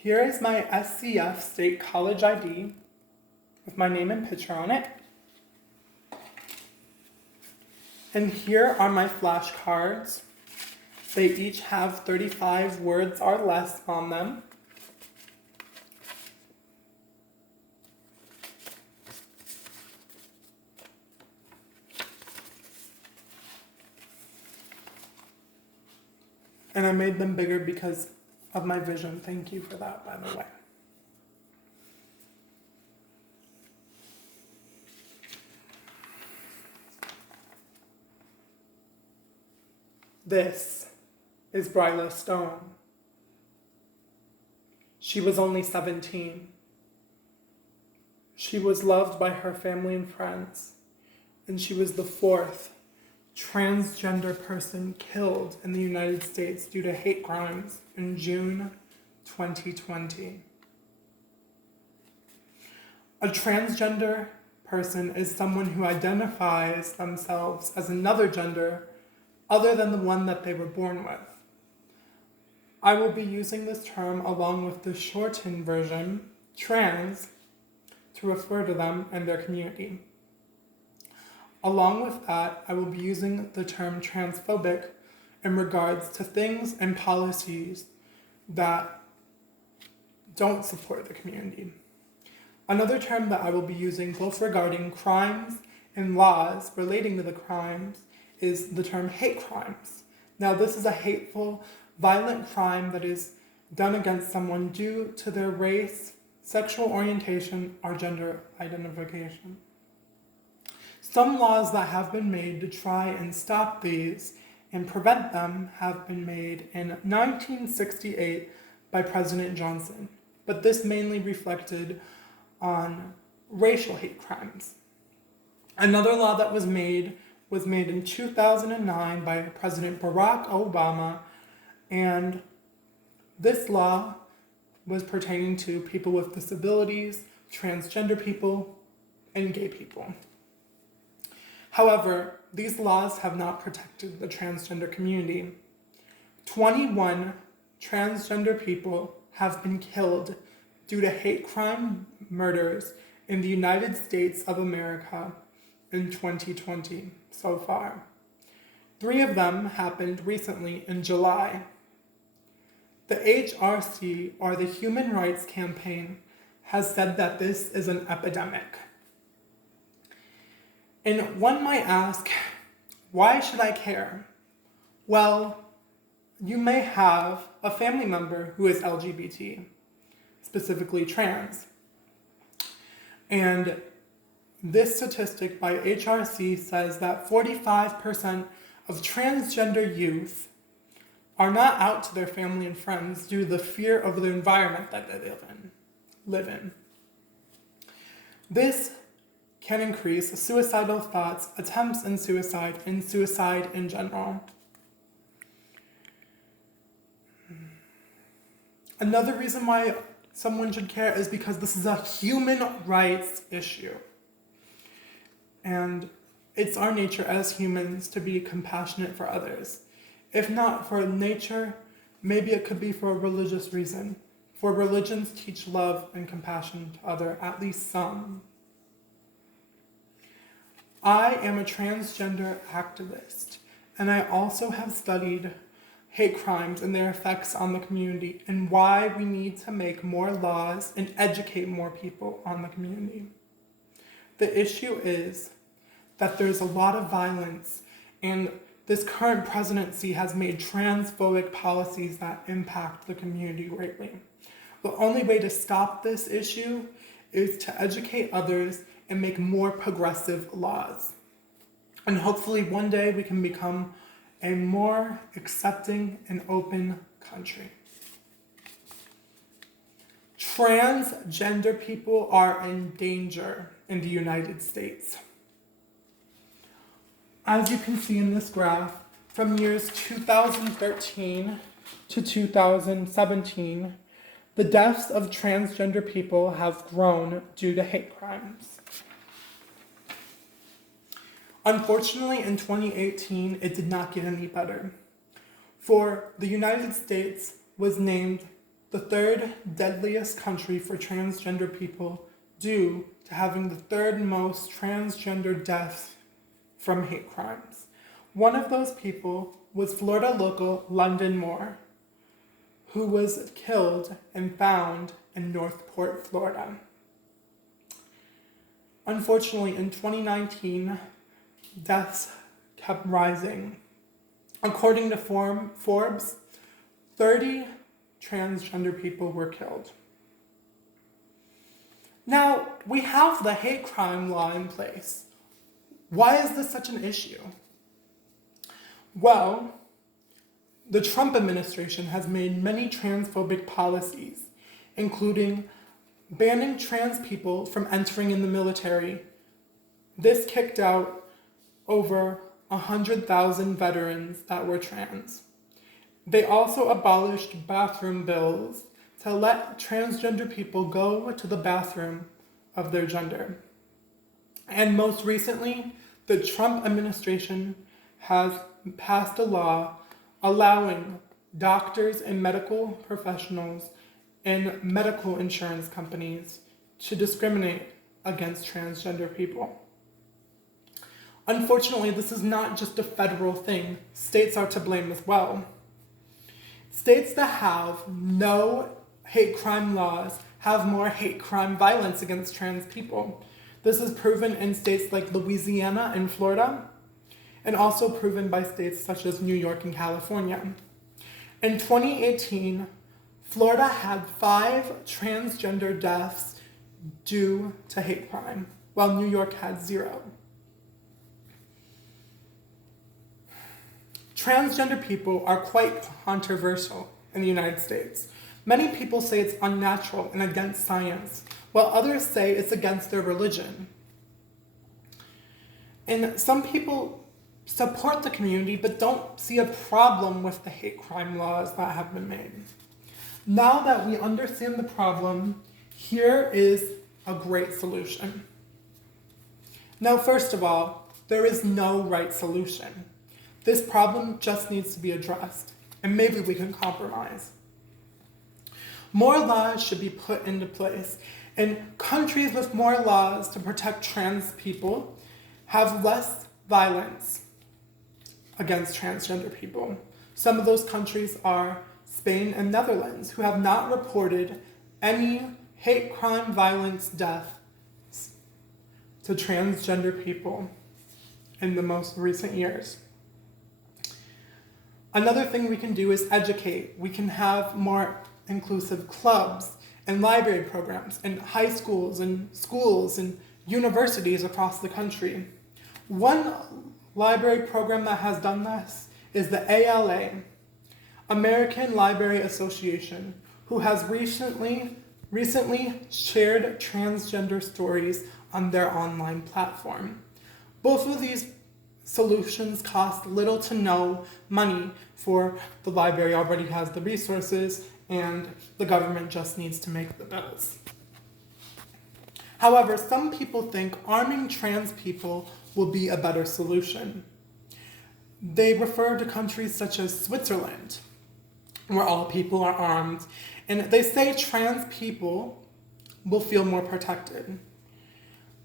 Here is my SCF State College ID with my name and picture on it. And here are my flashcards. They each have 35 words or less on them. And I made them bigger because of my vision. Thank you for that, by the way. This is Bryla Stone. She was only 17. She was loved by her family and friends, and she was the fourth transgender person killed in the United States due to hate crimes in June 2020. A transgender person is someone who identifies themselves as another gender other than the one that they were born with. I will be using this term along with the shortened version, trans, to refer to them and their community. Along with that, I will be using the term transphobic in regards to things and policies that don't support the community. Another term that I will be using both regarding crimes and laws relating to the crimes is the term hate crimes. Now, this is a hateful, violent crime that is done against someone due to their race, sexual orientation, or gender identification. Some laws that have been made to try and stop these and prevent them have been made in 1968 by President Johnson, but this mainly reflected on racial hate crimes. Another law that was made in 2009 by President Barack Obama, and this law was pertaining to people with disabilities, transgender people, and gay people. However, these laws have not protected the transgender community. 21 transgender people have been killed due to hate crime murders in the United States of America in 2020 so far. 3 of them happened recently in July. The HRC, or the Human Rights Campaign, has said that this is an epidemic. And one might ask, why should I care? Well, you may have a family member who is LGBT, specifically trans. And this statistic by HRC says that 45% of transgender youth are not out to their family and friends due to the fear of the environment that they live in. This can increase suicidal thoughts, attempts in suicide, and suicide in general. Another reason why someone should care is because this is a human rights issue. And it's our nature as humans to be compassionate for others. If not for nature, maybe it could be for a religious reason. For religions teach love and compassion to others, at least some. I am a transgender activist, and I also have studied hate crimes and their effects on the community and why we need to make more laws and educate more people on the community. The issue is that there's a lot of violence, and this current presidency has made transphobic policies that impact the community greatly. The only way to stop this issue is to educate others and make more progressive laws. And hopefully one day we can become a more accepting and open country. Transgender people are in danger in the United States. As you can see in this graph, from years 2013 to 2017, the deaths of transgender people have grown due to hate crimes. Unfortunately, in 2018, it did not get any better. For the United States was named the third deadliest country for transgender people due to having the third most transgender deaths from hate crimes. One of those people was Florida local London Moore, who was killed and found in Northport, Florida. Unfortunately, in 2019, deaths kept rising. According to Forbes, 30 transgender people were killed. Now, we have the hate crime law in place. Why is this such an issue? Well, the Trump administration has made many transphobic policies, including banning trans people from entering in the military. This kicked out over 100,000 veterans that were trans. They also abolished bathroom bills to let transgender people go to the bathroom of their gender. And most recently, the Trump administration has passed a law allowing doctors and medical professionals and medical insurance companies to discriminate against transgender people. Unfortunately, this is not just a federal thing. States are to blame as well. States that have no hate crime laws have more hate crime violence against trans people. This is proven in states like Louisiana and Florida, and also proven by states such as New York and California. In 2018, Florida had 5 transgender deaths due to hate crime, while New York had 0. Transgender people are quite controversial in the United States. Many people say it's unnatural and against science, while others say it's against their religion. And some people support the community but don't see a problem with the hate crime laws that have been made. Now that we understand the problem, here is a great solution. Now, first of all, there is no right solution. This problem just needs to be addressed, and maybe we can compromise. More laws should be put into place, and countries with more laws to protect trans people have less violence against transgender people. Some of those countries are Spain and Netherlands, who have not reported any hate crime violence deaths to transgender people in the most recent years. Another thing we can do is educate. We can have more inclusive clubs and library programs in high schools and schools and universities across the country. One library program that has done this is the ALA, American Library Association, who has recently shared transgender stories on their online platform. Both of these solutions cost little to no money, for the library already has the resources and the government just needs to make the bills. However, some people think arming trans people will be a better solution. They refer to countries such as Switzerland, where all people are armed, and they say trans people will feel more protected.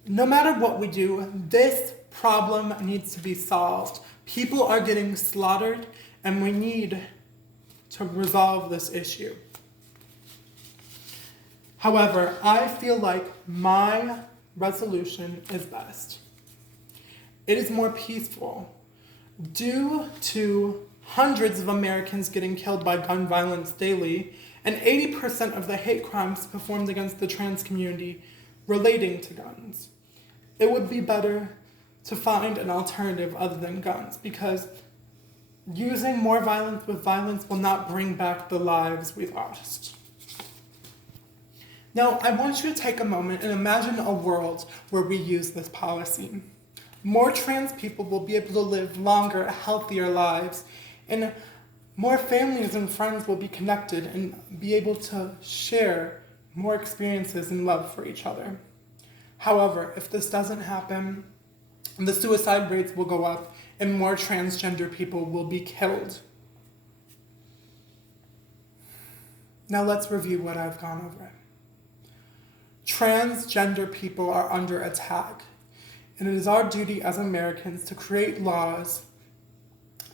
No matter what we do, this problem needs to be solved. People are getting slaughtered, and we need to resolve this issue. However, I feel like my resolution is best. It is more peaceful. Due to hundreds of Americans getting killed by gun violence daily, and 80% of the hate crimes performed against the trans community relating to guns, it would be better to find an alternative other than guns, because using more violence with violence will not bring back the lives we lost. Now, I want you to take a moment and imagine a world where we use this policy. More trans people will be able to live longer, healthier lives, and more families and friends will be connected and be able to share more experiences and love for each other. However, if this doesn't happen, the suicide rates will go up and more transgender people will be killed. Now let's review what I've gone over. Transgender people are under attack, and it is our duty as Americans to create laws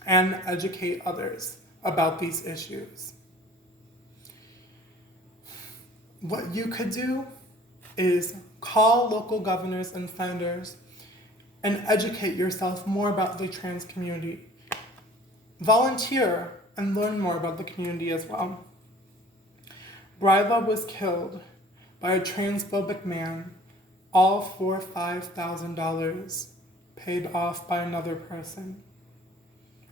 and educate others about these issues. What you could do is call local governors and senators and educate yourself more about the trans community. Volunteer and learn more about the community as well. Bryla was killed by a transphobic man, all for $5,000 paid off by another person.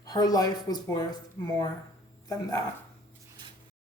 Her life was worth more than that.